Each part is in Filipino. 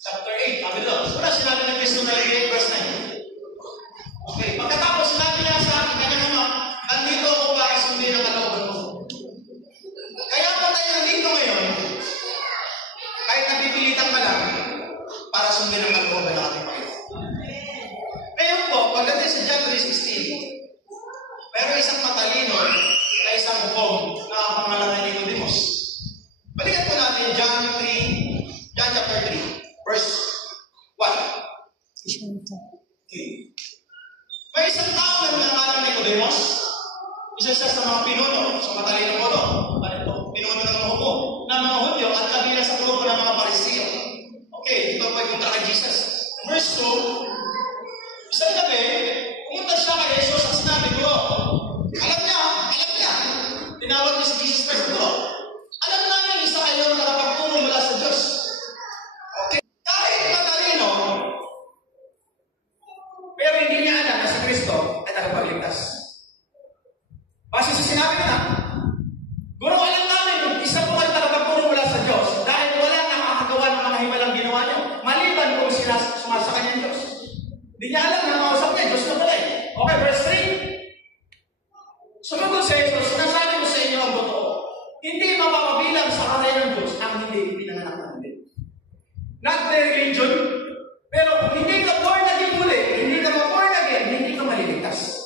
Chapter 8, sabi doon. Una sinabi ng Kristo na 8, verse 9. Okay, pagkatapos sinabi niya sa akin, kanya naman, nandito ako para sundin ang kalooban mo. Kaya po tayo nandito ngayon, kahit napipilitan ka lang, para sundin ang kalooban ng ating Panginoon. Ngayon po, pagdating sa John 3:16, pero isang matalino na isang hukom na ang pangalan ay Nicodemus. Balikan po natin John chapter 3, verse 1. Okay. May isang tao na nangalan Nicodemus, isa siya sa mga pinuno, sa matalino mo ito. Ano ito? Pinuno ng mga hukom, ng mga Hudyo at kabilang sa grupo ng mga Pariseo. Okay, ito po yung kontra kay Jesus. Verse 2, isang gabi, pumunta siya kay Jesus at sinabi, Guro, alam niya, tinawag niya si Jesus Christ, Guro, alam namin isa kayo na nakapagturo mula sa Diyos. Okay, kahit matalino, pero hindi niya alam na si Kristo ay tagapagligtas. Base sa sinabi na, Guro, alam namin, isa po kayo tagapagturo mula sa Diyos dahil walang nakakagawa ng mga himalang ginawa niyo, maliban kung sumasakay niya ang Diyos. Hindi niya alam na mausap niya, Diyos na pala eh. Okay, verse 3. Sumagot sa Jesus, sinasabi ko sa inyo ang totoo. Hindi mapapabilang sa kamay ng Diyos ang hindi pinanganak ng Diyos. Not the religion, pero kung hindi ka born again muli, hindi ka ma-born again, hindi ka maliligtas.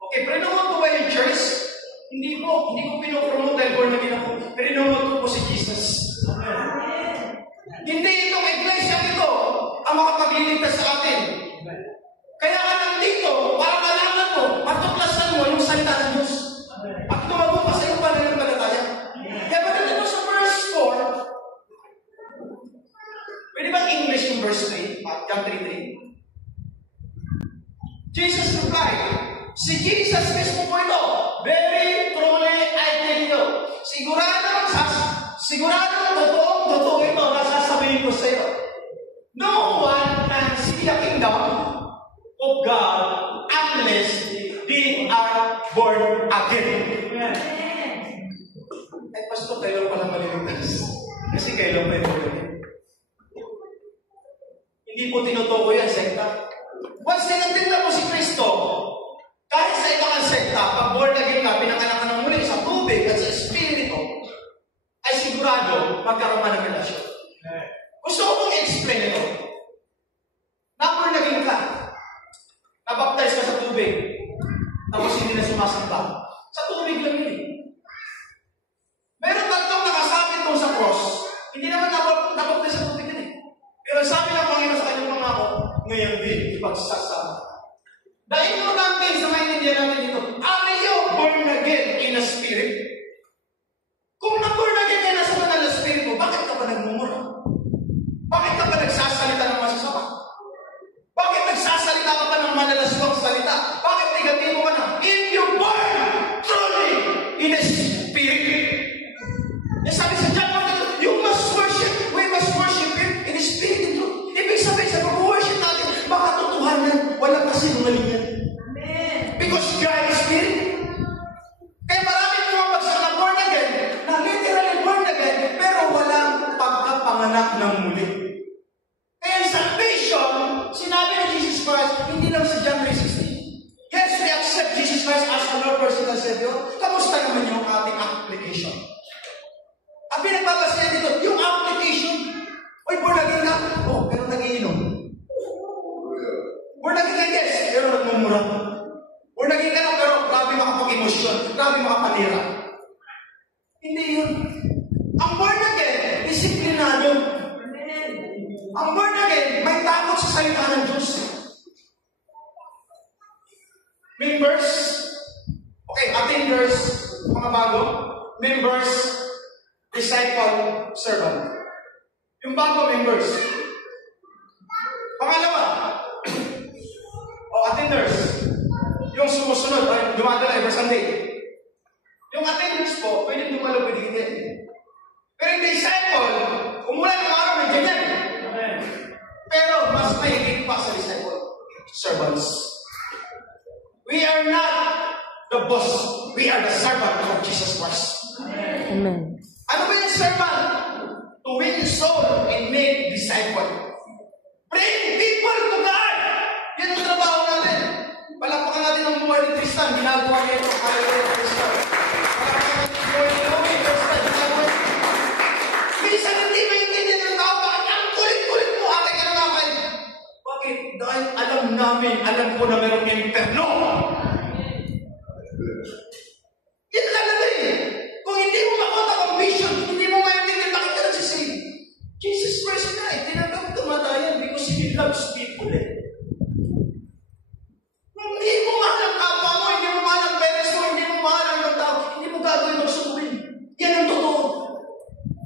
Okay, pinomote ko ba yung church? Hindi ko pinopromote dahil born again ako. Pinomote ko po si Jesus. Hindi itong iglesia ito ang makapagliligtas sa atin. Kaya ka nandito, para malaman mo, matuklasan mo yung salita ng Diyos. At tumago pa sa iyong pananampalataya. Kaya ba dito sa verse 4, pwede ba English yung verse 3? John 3:3. Jesus replied, si Jesus mismo po ito, very truly I tell you, totoo ito na sasabihin ko sa iyo. No one can see the kingdom of God unless they are born again. Ay, Pastor, kayo pala maliligtas. Kasi kayo pa yung born again. Hindi po tinutukoy yan, sekta. Once tinagtinda mo si Kristo, kahit sa ibang sekta, pag born again ka, pinanganak ka ng muli sa tubig at sa espiritu, ay sigurado magkaroon ka ng relasyon. Gusto ko pong i-explain ito. Na-born again ka, nabaptize ka sa tubig, tapos hindi na sumasamba. Sa tubig lang yun eh. Meron tatlong nakasabit doon sa cross, hindi naman nabaptize sa tubig yun eh. Pero sabi ng Panginoon sa kanyang pangako, ngayon din, ipagsasama. Dahil mo natin sa maintindihan natin dito, are you born again in a spirit? Kung na-born again ka na sa banal na spirit mo, bakit ka ba nagmumura? Bakit ka ba nagsasalita ng masasama? Bakit nagsasalita ka pa ng malalaswang salita? Bakit negatibo ka na? If you born truly in a spirit. E sabi sa John 1, you must worship, we must worship Him in a spirit and truth. Ibig sabihin sa pag-worship natin, baka totohanan, walang kasinungalingan. Because God is spirit. Kaya maraming pumapagsak na born again, na literally born again, pero walang pagkapanganak ng muli. Kaya salvation, sinabi ni Jesus Christ, hindi lang sa John 3:16. Yes, we accept Jesus Christ as our Lord, personal Savior. Kamusta naman yung ating application? Ang pinagpapasaya dito, yung application. Oy, born again ka? Oh, pero nag-iinom. Born again ka, yes, pero nagmumura. Born again ka na, pero grabe makapag-emosyon, grabe makapalira. Hindi yun. Ang born again, disiplinado. Ang born again, may takot sa salita ng Diyos. Members, okay, attenders, mga bago, members, disciple, servant. Yung bago, members. Pangalawa, attenders, yung sumusunod, dumadala every Sunday. Yung attenders po, pwede dumalo, pwede hindi. Pero yung disciple, umulan ng araw, may ganyan. Pero mas mahigit pa sa disciple. Servants. We are not the boss. We are the servant of Jesus Christ. Amen. Ano ba yung servant to win soul and make disciple. Bring people to God. Yan ang trabaho natin. Palakpakan natin ang buhay ni Tristan. Ginagawa niya ito. Hallelujah, Tristan. Palakpakan natin ang buhay ni Louie. Tristan, ginagawa niya. Minsan hindi maintindihan ng tao. Bakit ang kulit-kulit mo? Ate ka na nga kayo. Bakit? Dahil alam ko na merong inferno. Yan talaga eh. Kung hindi mo makota ang vision, hindi mo maintindihan, bakit ka nagsisave? Jesus Christ na eh. Tinanggap tumatayan because He loves people eh. Hindi mo mahal ang kapwa mo, hindi mo mahal ang parents mo, hindi mo mahal ang ibang tao, hindi mo gagawin magsuturin. Yan ang totoo.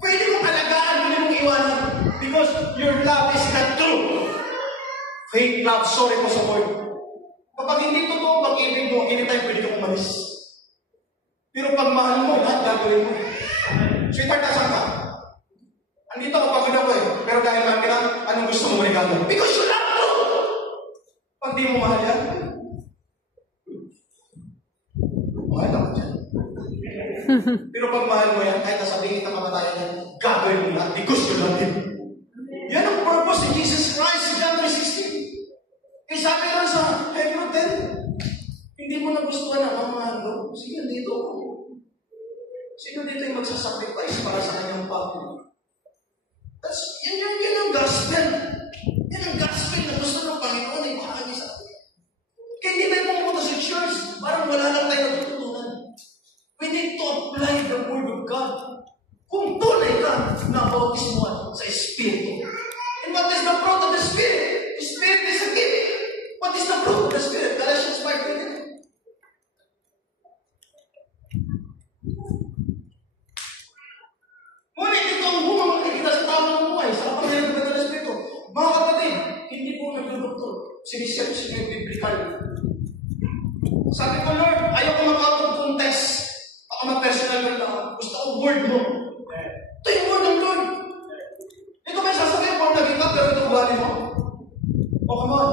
Pwede mong alagaan, pwede mong iwanan. Because your love is not true. Fake love, sorry po sa word. Kapag hindi totoo pag-ibig mo, anytime pwede ka umalis. Pero pag mahal mo, lahat gagawin mo. Sweetheart, nasan ka? Andito ako, pagod ako eh. Pero dahil mahal ka lang, anong gusto mo regalo? Because you love mo! Pag di mo mahal yan, mahal ako dyan. Pero pag mahal mo yan, kahit nasabihin ng kamatayan yan, gagawin mo lahat because you love Him. Yan ang purpose ni Jesus Christ, John 3:16. Kaya sabi lang sa Hebrew 10, hindi mo nagustuhan ang mahal ko. Sige, dito ako. Sino dito yung magsasacrifice para sa kanyang pamilya? Yan ang gospel. Yan ang gospel na gusto ng Panginoon ay bahagi sa atin. Kaya hindi tayo pumunta sa church, parang wala lang tayo natutunan. We need to apply the Word of God. Kung tunay ka na bautismuhan sa Espiritu. And what is the fruit of the Spirit? The Spirit is a gift. What is the fruit of the Spirit? Galatians 5:20. Ngunit ito ang bunga makikita sa tamang buhay, sa kapamilya ng Banal Espiritu. Mga kapatid, hindi po nagdodoktor. Siniserch niyo yung biblical. Sabi ko, Lord, ayoko makapag-contest. Baka mag-personal ka lang. Gusto ko word mo. Ito yung word ng Lord. Ito may sasabihin mo, naging ka, pero ito ugali mo. O, come on.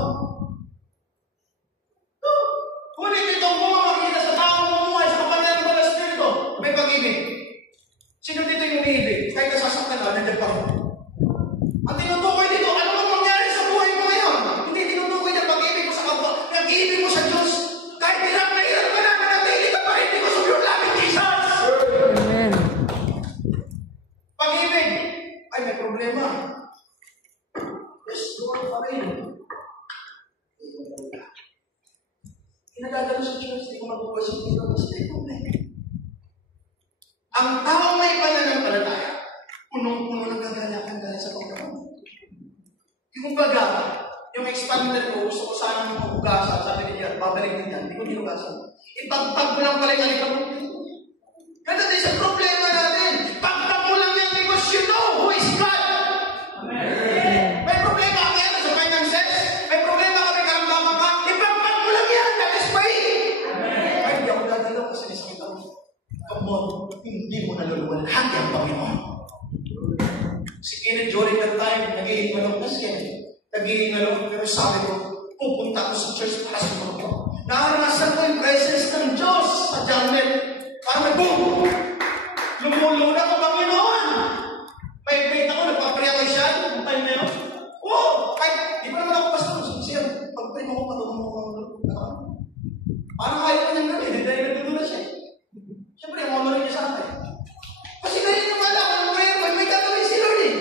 Ngunit ito ang bunga makikita sa tamang buhay, sa kapamilya ng Banal Espiritu. May pag-ibig. Sino dito yung umiibig? Kahit nasasaktan ka, nandiyan pa rin. Ang tinutukoy dito, ano mang mangyari sa buhay mo ngayon? Hindi tinutukoy na pag-ibig mo sa kapwa. Nag-ibig mo sa Diyos. Kahit hirap ka na, nanatili ka pa rin because of your love in Jesus. Amen. Pag-ibig. Ay, may problema. Yes, Lord pa rin. Kinagagano sa Diyos, hindi ko magbubuhay sa dito. Kasi may problema. Ang taong may pananampalataya, punong-puno ng kagalakan dahil sa Panginoon. Yung baga, yung expander ko, gusto ko sana mahugasan, sabi niya, babalik din yan, hindi ko hinugasan. Ipagpag mo lang pala yung alikabot. Kaya din sa problema natin, pagpag mo lang yan because you know who is God. Amen. May problema kami yan sa finances, may problema kami karamdaman ka, ipagpag mo lang yan, that is why. Ay, hindi ako dadalaw kasi nisakita mo. Come hindi mo naluluwan lahat yung Panginoon. Si Kenneth during that time, nag-iingalong na siya. Nag-iingalong, pero sabi ko, pupunta ako sa church para sa mga. Naranasan ko yung presence ng Diyos sa Janet. Parang may boom! Lumuluna ko, Panginoon! May faith ako, nagpapriya siya, yung time na yun. Oo! Kahit, di pa naman ako pastor. Siya, pag-pray mo ko, matulong mo ko. Parang ayaw ko niyang gawin, dahil nagdudula siya. Siyempre, mamalo niya sa akin. Kasi ganyan yung malaman ng prayer, may gagawin si Lord eh.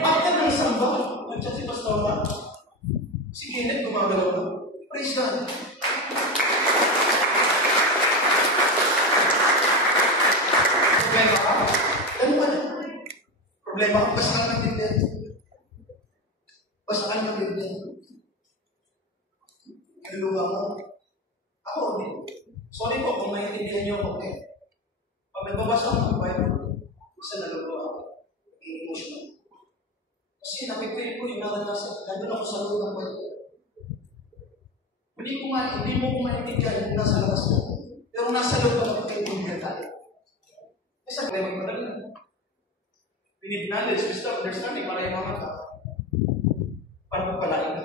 After ng samba, nandiyan si Pastora, si Kenneth gumagalaw na. Praise God. Problema ka? Ganun ka na. Problema ka, basta ka ng Biblia. Basta ka ng Biblia. Kaluluwa mo. Ako, sorry po kung naiintindihan niyo ako eh. Pag nagbabasa ako ng Bible, isa naluluwa ako. Emotional. Kasi napipili ko yung naranasan. Nandun ako sa loob ng Bible. Hindi mo ko maintindihan yung nasa labas na. Pero nasa loob ako maintindihan tayo. Kasi may magmadali na. We need knowledge, wisdom, understanding para yung mga tao. Para magpalain ka.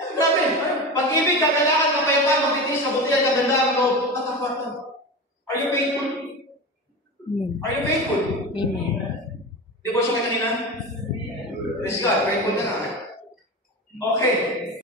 Eh, grabe. Pag-ibig, kagalakan, kapayapaan, magtitis, kabutihan, kagandaan, katapatan. Are you faithful? Are you faithful? Amen. Di ba siya kanina? Praise God, faithful ka na. Okay.